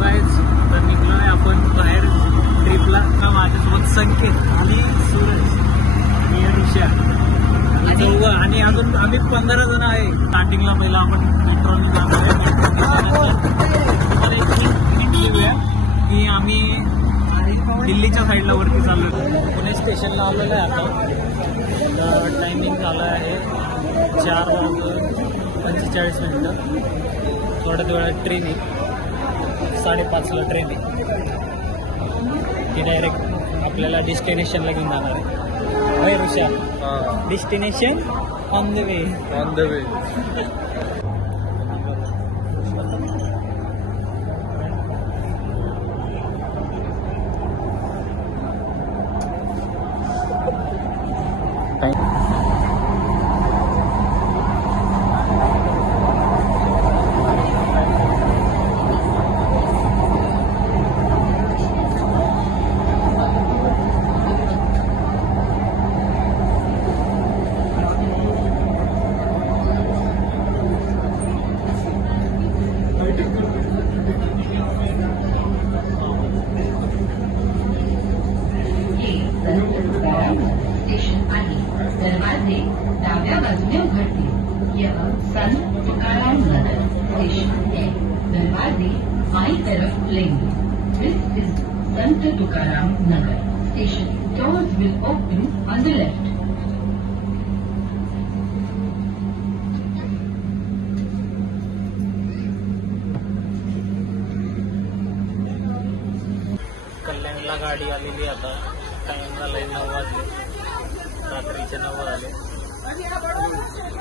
Guys, तर निघलोय आपण बाहेर ट्रिपला. का माझ्यासोबत संकेत आणि सूरज आणि ऋषा चौघं, आणि अजून आम्ही 15 जण आहे. स्टार्टिंगला पहिला आपण मेट्रोने जाणार आहे. एक हिंट देऊया की आम्ही दिल्लीच्या साईडला वरती चाललो. पुणे स्टेशनला आलेलं आहे आता. टायमिंग झालं आहे 4:45. थोड्याच वेळात ट्रेन आहे. 5:30ला ट्रेन आहे. ती डायरेक्ट आपल्याला डेस्टिनेशनला घेऊन जाणार आहे. होय Risha? Destination on the way. On the way. दरवाजे डाव्या बाजूने उघडते. यह संत तुकाराम नगर स्टेशन है. दरवाजे बाई तरफ लेंगे. This is Sant Tukaram Nagar station. Doors will open on the left. कल्याणला गाडी आलेली आता. टाइम झालाय 9 वाजले. रात्रीचे 9 वाजले.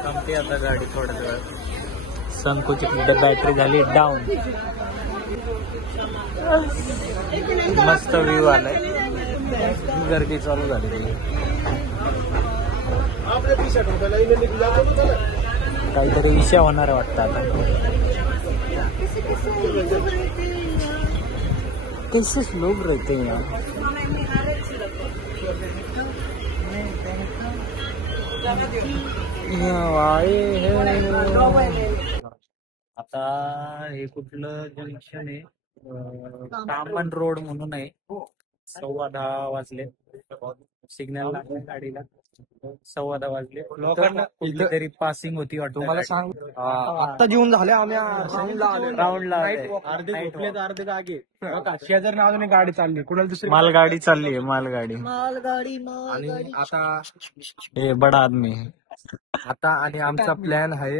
थांबते आता गाडी थोड्या वेळात. संकोची बॅटरी झाली डाऊन. मस्त व्ह्यू आलाय. गर्दी चालू झाली. काहीतरी विषय होणार वाटतं आता. कैसे लोग रहते हैं यार. आता हे कुठलं जंक्शन आहे? कामन रोड म्हणून आहे. 10:15 वाजले. सिग्नल लागला गाडीला. 10:15 वाजले. लोकांना तरी पासिंग होती वाटतं. तुम्हाला सांग, आता जेवून झाले. आम्ही राऊंडला अर्धे झोपले तर अर्धे जागे. शेजारी नावाने गाडी चालली. कुणाला दुसरी मालगाडी चालली आहे. मालगाडी. आणि आता हे बडा आदमी. आता आणि आमचा प्लॅन आहे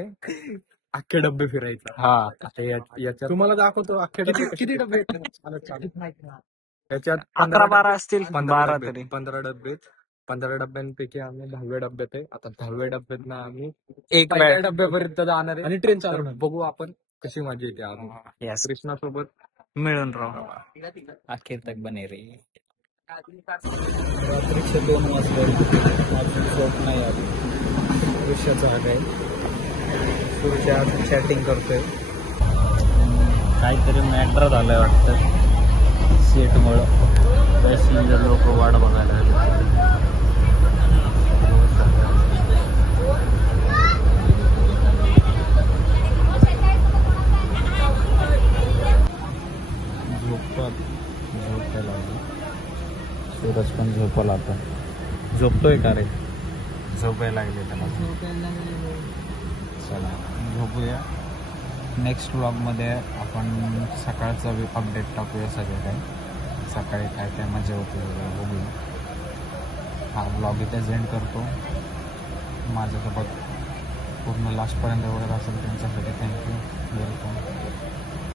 अख्खे डब्बे फिरायचा. हा, आता याच्यात तुम्हाला दाखवतो अख्खे डब्बे किती डब्बे याच्यात 11-12 असतील. 12 तरी. 15 डब्बे. 15 डब्यांपैकी आम्ही 10व्या डब्यात आहे. आता 10व्या डब्यात आम्ही एक डब्यापर्यंत जाणार आहे आणि ट्रेन चालू. बघू आपण कशी मजा येते. आम्ही कृष्णासोबत मिळून राहू. अखेर तक बने रे. रात्रीचे 2 वाजले. अजून झोप नाही आली. दृश्याचा भाग आहे. पुढच्या चॅटिंग करतोय. काहीतरी मॅटर झालंय वाटतं सीटमुळं. पॅसेंजर लोक वाट बघायला लागले. झोपायला सूरज पण झोपायला. आता झोपतोय का रे? झोपायला लागले त्याला. चला झोपूया. नेक्स्ट व्लॉगमध्ये आपण सकाळचं अपडेट टाकूया. सगळं काय सकाळी काय काय मजा होती बघूया. हा व्लॉग इथे एंड करतो. माझ्यासोबत पूर्ण लास्टपर्यंत वगैरे असेल त्यांच्यासाठी थँक्यू. वेलकम.